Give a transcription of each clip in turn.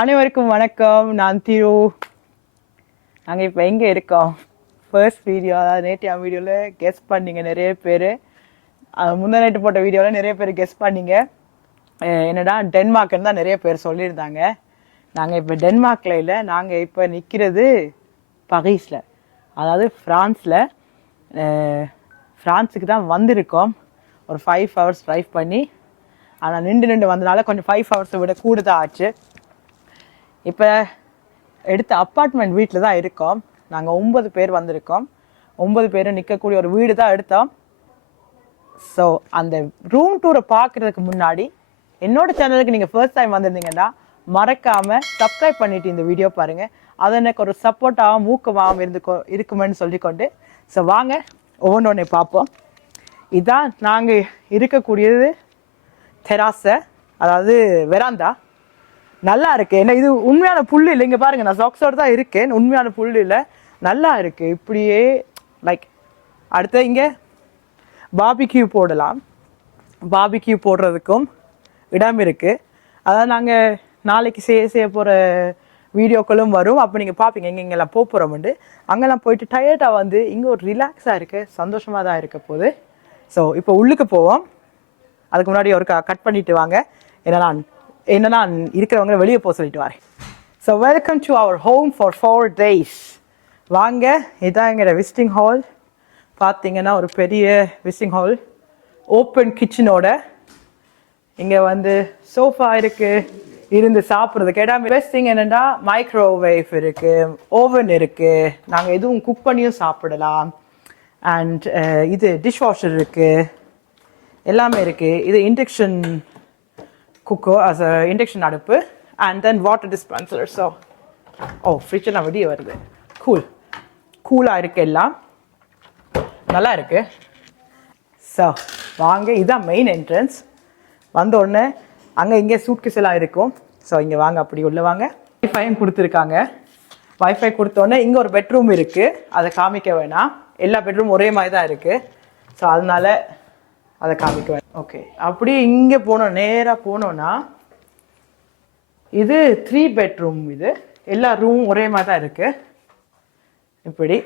அனைவருக்கும் வணக்கம். நான் திரு. நாங்கள் இப்போ எங்கே இருக்கோம்? ஃபர்ஸ்ட் வீடியோ, அதாவது நேற்று வீடியோவில் கெஸ் பண்ணிங்க நிறைய பேர். முந்தா நேற்று போட்ட வீடியோவில் நிறைய பேர் கெஸ் பண்ணிங்க. என்னடா டென்மார்க்குன்னு தான் நிறைய பேர் சொல்லியிருந்தாங்க. நாங்கள் இப்போ டென்மார்க்கில் இல்லை, நாங்கள் இப்போ நிற்கிறது பரீஸில், அதாவது ஃப்ரான்ஸில். ஃப்ரான்ஸுக்கு தான் வந்திருக்கோம். ஒரு 5 hours ட்ரைவ் பண்ணி. ஆனால் நின்று வந்தனால கொஞ்சம் 5 hours விட கூட தான் ஆச்சு. இப்போ எடுத்த அப்பார்ட்மெண்ட் வீட்டில் தான் இருக்கோம். நாங்கள் 9 பேர் வந்திருக்கோம். 9 பேரும் நிற்கக்கூடிய ஒரு வீடு தான் எடுத்தோம். ஸோ அந்த ரூம் டூரை பார்க்குறதுக்கு முன்னாடி என்னோட சேனலுக்கு நீங்கள் ஃபர்ஸ்ட் டைம் வந்திருந்தீங்கன்னா மறக்காமல் சப்ஸ்கிரைப் பண்ணிவிட்டு இந்த வீடியோ பாருங்கள். அது எனக்கு ஒரு சப்போர்ட்டாகவும் ஊக்கமாகவும் இருக்குமென்னு சொல்லிக்கொண்டு ஸோ வாங்க ஒவ்வொன்று பார்ப்போம். இதுதான் நாங்கள் இருக்கக்கூடியது தெராசை, அதாவது வெராந்தா. நல்லா இருக்கு. ஏன்னா இது உண்மையான புல் இல்லை. இங்கே பாருங்க, நான் சாக்ஸோடு தான் இருக்கேன். உண்மையான புல் இல்லை, நல்லா இருக்கு. இப்படியே லைக் அடுத்து இங்கே பார்பிக்யூ போடலாம். பார்பிக்யூ போடுறதுக்கும் இடம் இருக்கு. அதாவது நாங்கள் நாளைக்கு செய்ய போகிற வீடியோக்களும் வரும். அப்போ நீங்கள் பார்ப்பீங்க எங்கெங்கெல்லாம் போகிறோம்ண்டு. அங்கெல்லாம் போயிட்டு டயர்டாக வந்து இங்கே ஒரு ரிலாக்ஸாக இருக்கு, சந்தோஷமாக தான் இருக்க போகுது. ஸோ இப்போ உள்ளுக்கு போவோம். அதுக்கு முன்னாடி ஒரு கட் பண்ணிட்டு வாங்க. என்னன்னா இருக்கிறவங்க வெளியே போக சொல்லிட்டு வரேன். So welcome to our home for 4 days. வாங்க, இதான் எங்களோட விசிட்டிங் ஹால். பார்த்தீங்கன்னா ஒரு பெரிய விசிட்டிங் ஹால், ஓப்பன் கிச்சனோட. இங்கே வந்து சோஃபா இருக்கு, இருந்து சாப்பிட்றதுக்கு இடம். பெஸ்ட் திங் என்னென்னா மைக்ரோவேவ் இருக்கு, ஓவன் இருக்கு, நாங்கள் எதுவும் குக் பண்ணியும் சாப்பிடலாம். அண்ட் இது டிஷ்வாஷர் இருக்கு, எல்லாமே இருக்கு. இது induction cooker, as a induction அடுப்பு. And then water dispenser. So ஃப்ரிட்ஜெல்லாம் வெளியே வருது. கூலாக இருக்கு, எல்லாம் நல்லா இருக்கு. ஸோ வாங்க, இதுதான் மெயின் என்ட்ரன்ஸ். வந்த உடனே அங்கே இங்கே சூட்கேஸ் எல்லாம் இருக்கும். ஸோ இங்கே வாங்க, அப்படி உள்ள வாங்க. வைஃபையும் கொடுத்துருக்காங்க. வைஃபை கொடுத்தோடனே இங்கே ஒரு பெட்ரூம் இருக்குது, அதை காமிக்க வேணாம். எல்லா பெட்ரூம் ஒரே மாதிரி தான் இருக்குது. ஸோ அதனால அதை காமிக்க வேணாம். ஓகே, அப்படி இங்கே போனோம், நேராக போனோன்னா இது 3 bedroom. இது எல்லா ரூமும் ஒரே மாதிரி தான் இருக்குது. இப்படி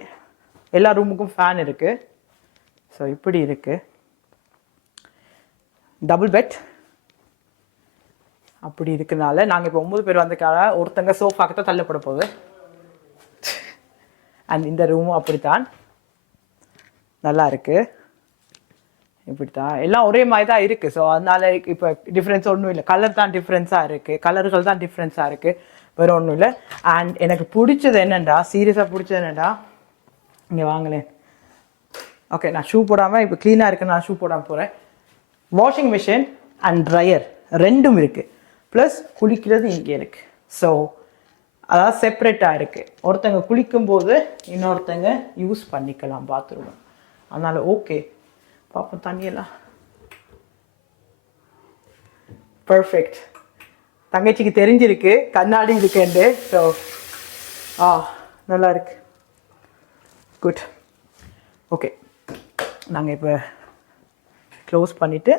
எல்லா ரூமுக்கும் ஃபேன் இருக்குது. ஸோ இப்படி இருக்குது. டபுள் பெட் அப்படி இருக்கிறதுனால நாங்கள் இப்போ 9 பேர் வந்ததுக்காக ஒருத்தங்க சோஃபாக்கு தான் தள்ளப்பட போகுது. அண்ட் இந்த ரூமும் அப்படித்தான், நல்லா இருக்குது. இப்படி தான் எல்லாம் ஒரே மாதிரி தான் இருக்குது. ஸோ அதனால இப்போ டிஃப்ரென்ஸ் ஒன்றும் இல்லை. கலர் தான் டிஃப்ரென்ஸாக இருக்குது, கலர்கள் தான் டிஃப்ரென்ஸாக இருக்குது, வேறு ஒன்றும் இல்லை. அண்ட் எனக்கு பிடிச்சது என்னென்னா, சீரியஸாக பிடிச்சது என்னென்னா, இங்கே வாங்கினேன். ஓகே, நான் ஷூ போடாமல் இப்போ க்ளீனாக இருக்குன்னு நான் ஷூ போடாமல் போகிறேன். வாஷிங் மிஷின் அண்ட் ட்ரையர் ரெண்டும் இருக்குது. ப்ளஸ் குளிக்கிறது இங்கே இருக்குது. ஸோ அதாவது செப்ரேட்டாக இருக்குது. ஒருத்தங்க குளிக்கும்போது இன்னொருத்தங்க யூஸ் பண்ணிக்கலாம் பாத்ரூம். அதனால் ஓகே, பார்ப்போம். தண்ணியெல்லாம் பர்ஃபெக்ட். தங்கச்சிக்கு தெரிஞ்சிருக்கு கண்ணாடி இருக்குண்டு. ஸோ நல்லா இருக்கு, குட். ஓகே, நாங்கள் இப்போ க்ளோஸ் பண்ணிவிட்டு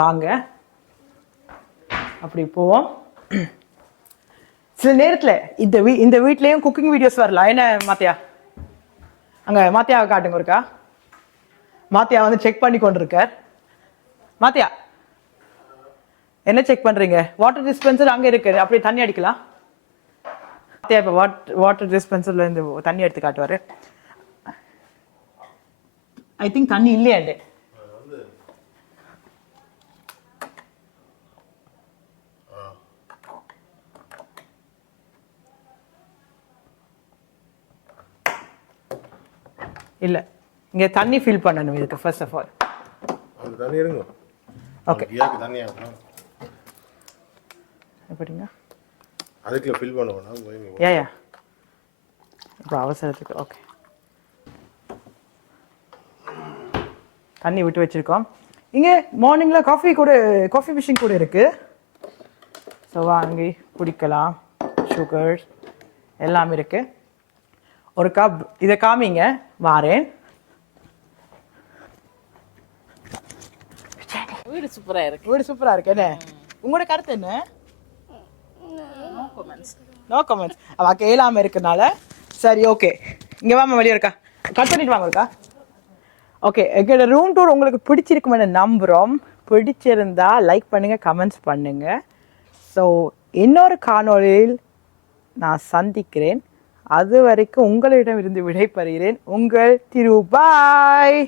வாங்க அப்படி போவோம். சில நேரத்தில் இந்த வீட்லேயும் குக்கிங் வீடியோஸ் வரலாம். என்ன மாத்தியா, அங்கே மாத்தியாவை காட்டுங்க இருக்கா. மாத்தியா வந்து செக் பண்ணி கொண்டிருக்கார். மாத்தியா என்ன செக் பண்றீங்க? வாட்டர் டிஸ்பென்சர் அங்கே இருக்கு, அப்படியே தண்ணி அடிக்கலாம். மாத்தியா இப்போ வாட்டர் டிஸ்பென்சர்ல இருந்து தண்ணி எடுத்து காட்டுவாரு. ஐ திங்க் தண்ணி இல்லையாண்டு. இல்லை, இங்கே தண்ணி ஃபில் பண்ணணும் இதுக்கு. ஃபர்ஸ்ட் ஆஃப் ஆல் அந்த தண்ணி இருங்க. ஓகே, கியாக்கு தண்ணி ஆகணும். எப்படிங்க அதுக்குள்ள ஃபில் பண்ணணும். யா இப்போ அவசரத்துக்கு. ஓகே, தண்ணி விட்டு வச்சுருக்கோம். இங்கே மார்னிங்கில் காஃபி மிஷின் கூட இருக்குது. ஸோ வாங்கி குடிக்கலாம். சுகர் எல்லாமே இருக்குது. ஒரு கப் இதை காமிங்க, வாரேன். வீடு சூப்பரா இருக்கு. வீடு சூப்பரா இருக்கு. என்ன உங்களோட கருத்து என்ன? நோ கமெண்ட்ஸ் அவ கேளாம இருக்கனால சரி ஓகே இங்க வாமா வெளியே இருக்கா கட் பண்ணிட்டு வாங்க இருக்கா ஓகே எங்களோட ரூம் டூர் உங்களுக்கு பிடிச்சிருக்குமென்னு நம்புகிறோம் பிடிச்சிருந்தா லைக் பண்ணுங்க கமெண்ட்ஸ் பண்ணுங்க ஸோ இன்னொரு காணொளியில் நான் சந்திக்கிறேன் அது வரைக்கும் உங்களிடம் இருந்து விடைபெறுகிறேன் உங்கள் திரு பாய்